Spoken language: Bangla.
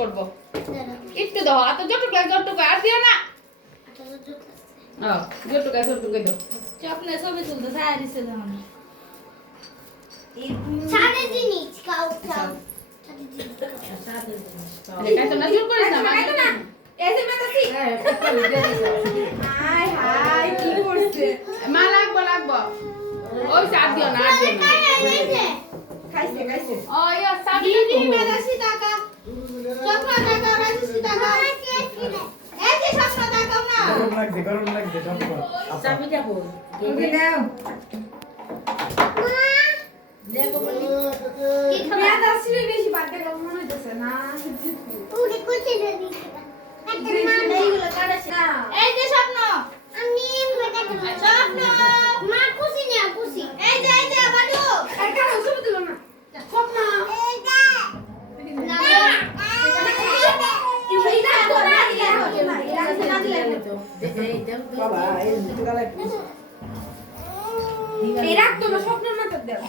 করব একটু দাও এত যতটুকু আর দিও না যতটুকু দাও আপনি ছবি তুলতে চাই দিছে জানো সাদা জিনিস খাও খাও দেখাই তো না জোর করিস না খাইতো না এই যে মেতাছি হাই হাই কি করছে মা লাগবো ওই সার দিও না খাইছে খাইছে ওই সার দিদি মেতাছি টাকা স্বপ্ন টাকা মেতাছি টাকা এই যে স্বপ্ন টাকা না গরম লাগছে স্বপ্ন চাবিটা বল ওকে দাও দেখো বলি কি খাবার আসলে বেশি বাড়তে কম মনে হইতেছে না পুরি কুচি দিবি এইগুলো কাটাছি না এই যে স্বপ্ন আমি মেটাতে স্বপ্ন মা কুচি না কুচি এই যে বাডু এই কারো ছবি তুলো না স্বপ্ন এইটা না এইটা তো না দিলে হবে না এটা না দিলে বাবা এই দুটো গালা এই রাখ তো স্বপ্নের মাথা দাও